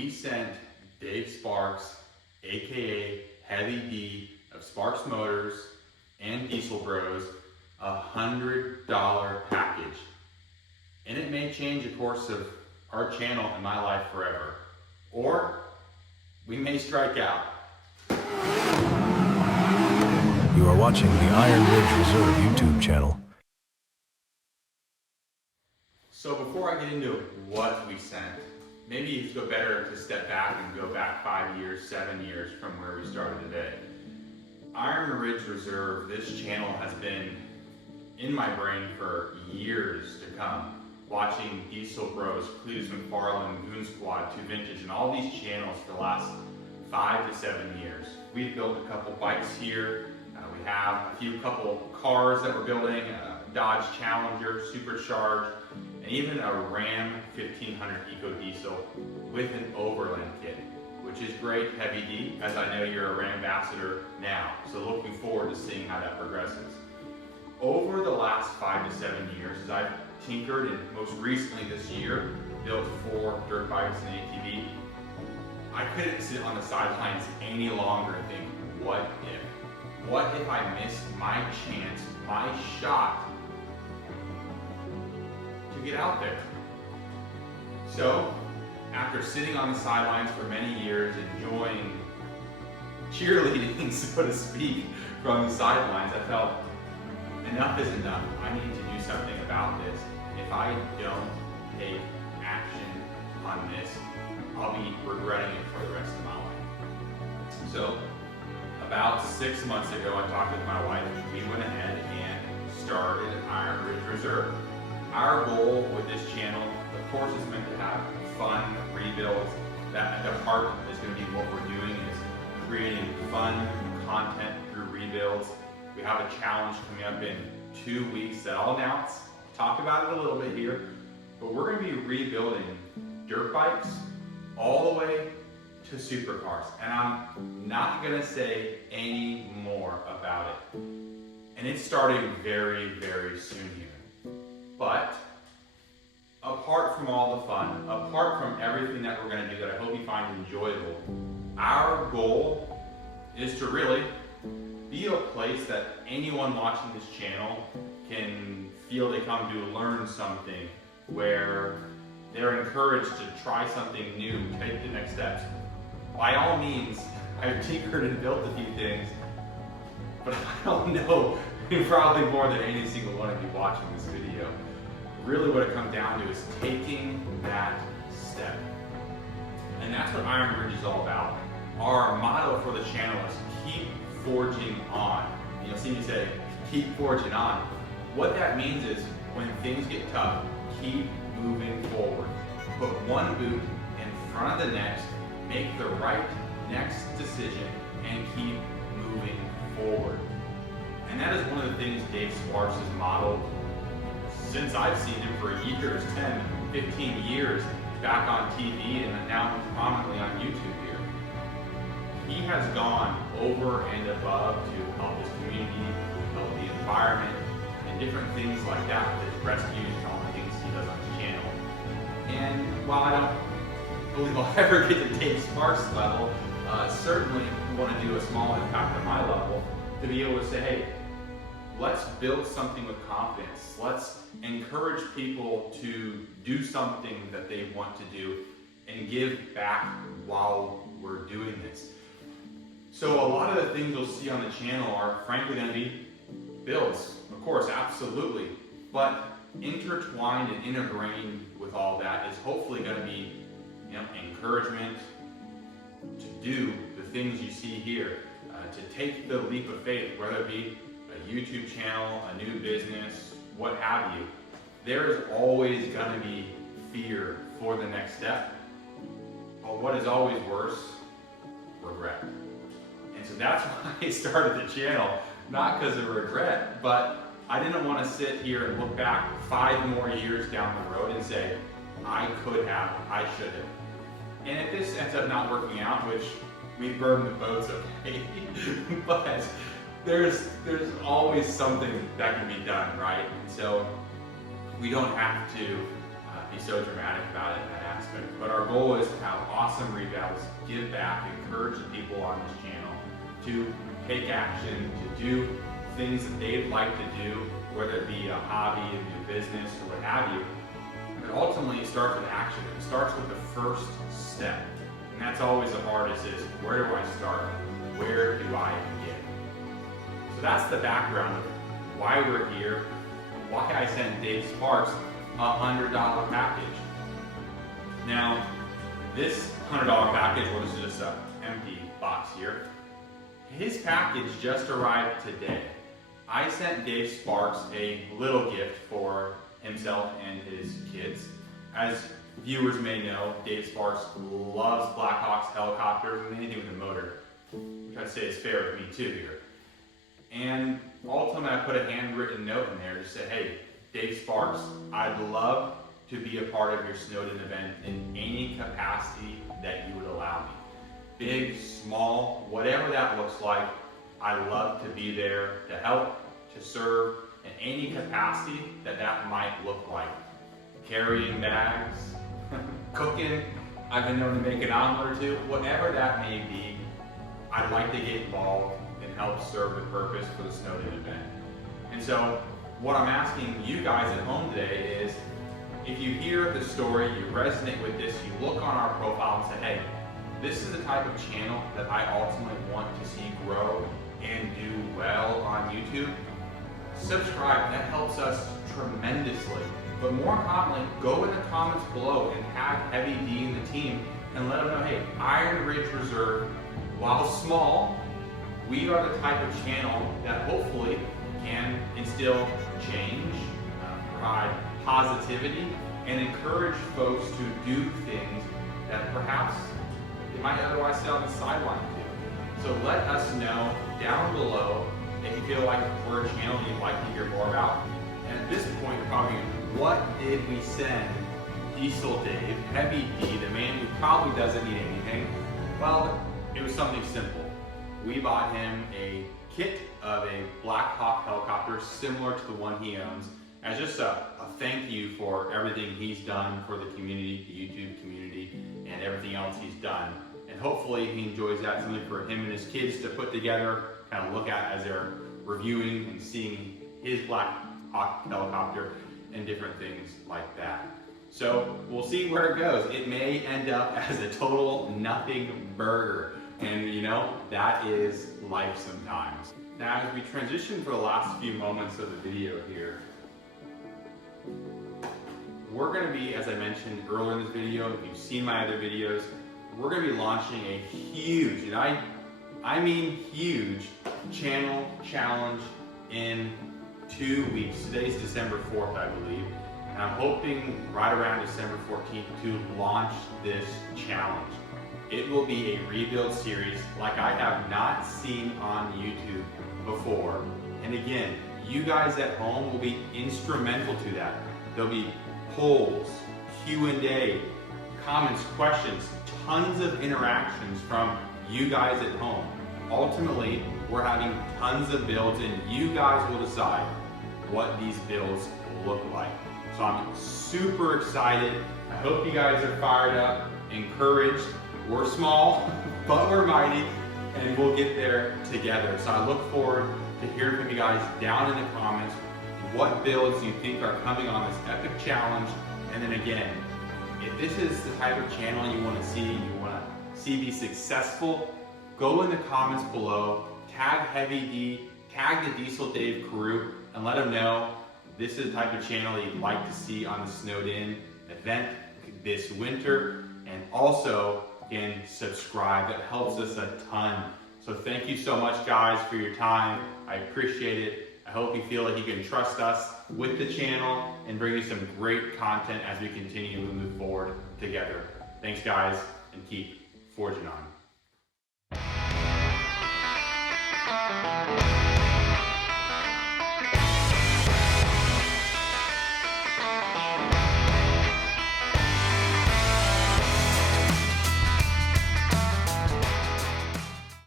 we sent Dave Sparks, aka Heavy D of Sparks Motors and Diesel Bros, $100 package. And it may change the course of our channel and my life forever. Or we may strike out. You are watching the Iron Ridge Reserve YouTube channel. So before I get into what we sent, maybe it's better to step back and go back 5 years, 7 years from where we started today. Iron Ridge Reserve, this channel has been in my brain for years to come. Watching Diesel Bros, Cletus McFarlane, Goon Squad, 2 Vintage, and all these channels for the last 5 to 7 years. We've built a couple bikes here. We have a couple cars that we're building, a Dodge Challenger Supercharged, and even a Ram 1500 Eco Diesel with an Overland kit, which is great, Heavy D, as I know you're a Ram ambassador now. So looking forward to seeing how that progresses. Over the last 5 to 7 years, as I've tinkered and most recently this year, built 4 dirt bikes and ATV, I couldn't sit on the sidelines any longer and think, what if? What if I missed my chance, my shot to get out there? So, after sitting on the sidelines for many years, enjoying cheerleading, so to speak, from the sidelines, I felt enough is enough. I need to do something about this. If I don't take action on this, I'll be regretting it for the rest of my life. So, about 6 months ago, I talked with my wife and we went ahead and started Iron Ridge Reserve. Our goal with this channel, of course, is meant to have fun rebuilds. That at the heart is going to be what we're doing, is creating fun content through rebuilds. We have a challenge coming up in 2 weeks that I'll announce. Talk about it a little bit here, but we're going to be rebuilding dirt bikes all the way to supercars, and I'm not going to say any more about it. And it's starting very, very soon here. But apart from all the fun, apart from everything that we're going to do that I hope you find enjoyable, our goal is to really be a place that anyone watching this channel can feel they come to learn something, where they're encouraged to try something new, take the next steps. By all means, I've tinkered and built a few things, but I don't know probably more than any single one of you watching this video. Really what it comes down to is taking that step. And that's what Iron Ridge is all about. Our motto for the channel is keep forging on. And you'll see me say, keep forging on. What that means is when things get tough, keep moving forward. Put one boot in front of the next, make the right next decision, and keep moving forward. And that is one of the things Dave Sparks has modeled since I've seen him for years, 10, 15 years, back on TV and now prominently on YouTube here. He has gone over and above to help his community, help the environment, and different things like that with his rescues and all the things he does on his channel. And while I don't believe I'll ever get to Dave Sparks' level, certainly want to do a small impact on my level to be able to say, hey, let's build something with confidence. Let's encourage people to do something that they want to do and give back while we're doing this. So a lot of the things you'll see on the channel are frankly going to be builds, of course, absolutely. But intertwined and integrated with all that is hopefully going to be encouragement to do the things you see here, to take the leap of faith, whether it be a YouTube channel, a new business, what have you. There is always going to be fear for the next step. But what is always worse? Regret. And so that's why I started the channel, not because of regret, but I didn't want to sit here and look back 5 more years down the road and say, I could have, I should have. And if this ends up not working out, which we burn the boats, okay, but there's always something that can be done, right? And so we don't have to be so dramatic about it in that aspect. aspect, but our goal is to have awesome revamps, give back, encourage the people on this channel to take action, to do things that they'd like to do, whether it be a hobby, a new business, or what have you. But ultimately, it starts with action. It starts with the first step. And that's always the hardest is, where do I start? Where do I begin? So that's the background of why we're here, why I sent Dave Sparks a $100 package. Now, this $100 package, well, this is just an empty box here. His package just arrived today. I sent Dave Sparks a little gift for himself and his kids. As viewers may know, Dave Sparks loves Blackhawks, helicopters, and anything with a motor, which I'd say is fair with me too here. And ultimately, I put a handwritten note in there to say, hey, Dave Sparks, I'd love to be a part of your Snowden event in any capacity that you would allow me. Big, small, whatever that looks like, I love to be there to help, to serve in any capacity that might look like. Carrying bags, cooking, I've been known to make an omelet or two, whatever that may be, I'd like to get involved and help serve the purpose for the Snowden event. And so, what I'm asking you guys at home today is, if you hear the story, you resonate with this, you look on our profile and say, hey, this is the type of channel that I ultimately want to see grow and do well on YouTube, subscribe. That helps us tremendously. But more commonly, go in the comments below and tag Heavy D and the team and let them know, hey, Iron Ridge Reserve, while small, we are the type of channel that hopefully can instill change, provide positivity, and encourage folks to do things that perhaps they might otherwise stay on the sideline to. So let us know down below if you feel like we're a channel you'd like to hear more about. And at this point, you're probably going, what did we send Diesel Dave, Heavy D, the man who probably doesn't need anything? Well, it was something simple. We bought him a kit of a Blackhawk helicopter similar to the one he owns, as just a thank you for everything he's done for the community, the YouTube community, and everything else he's done. And hopefully he enjoys that, something for him and his kids to put together, kind of look at as they're reviewing and seeing his Blackhawk helicopter and different things like that. So we'll see where it goes. It may end up as a total nothing burger. And you know, that is life sometimes. Now, as we transition for the last few moments of the video here, we're going to be, as I mentioned earlier in this video, if you've seen my other videos, we're going to be launching a huge, and I mean huge, channel challenge in 2 weeks. Today's December 4th, I believe. And I'm hoping right around December 14th to launch this challenge. It will be a rebuild series like I have not seen on YouTube before. And again, you guys at home will be instrumental to that. There'll be polls, Q&A, comments, questions, tons of interactions from you guys at home. Ultimately, we're having tons of builds and you guys will decide what these builds look like. So I'm super excited. I hope you guys are fired up, encouraged. We're small, but we're mighty, and we'll get there together. So I look forward to hearing from you guys down in the comments what builds you think are coming on this epic challenge. And then again, if this is the type of channel you want to see be successful, go in the comments below, tag Heavy D, tag the Diesel Dave crew, and let them know this is the type of channel that you'd like to see on the Snowed In event this winter. And also, again, subscribe. That helps us a ton. So thank you so much, guys, for your time. I appreciate it. I hope you feel like you can trust us with the channel and bring you some great content as we continue to move forward together. Thanks, guys, and keep forging on.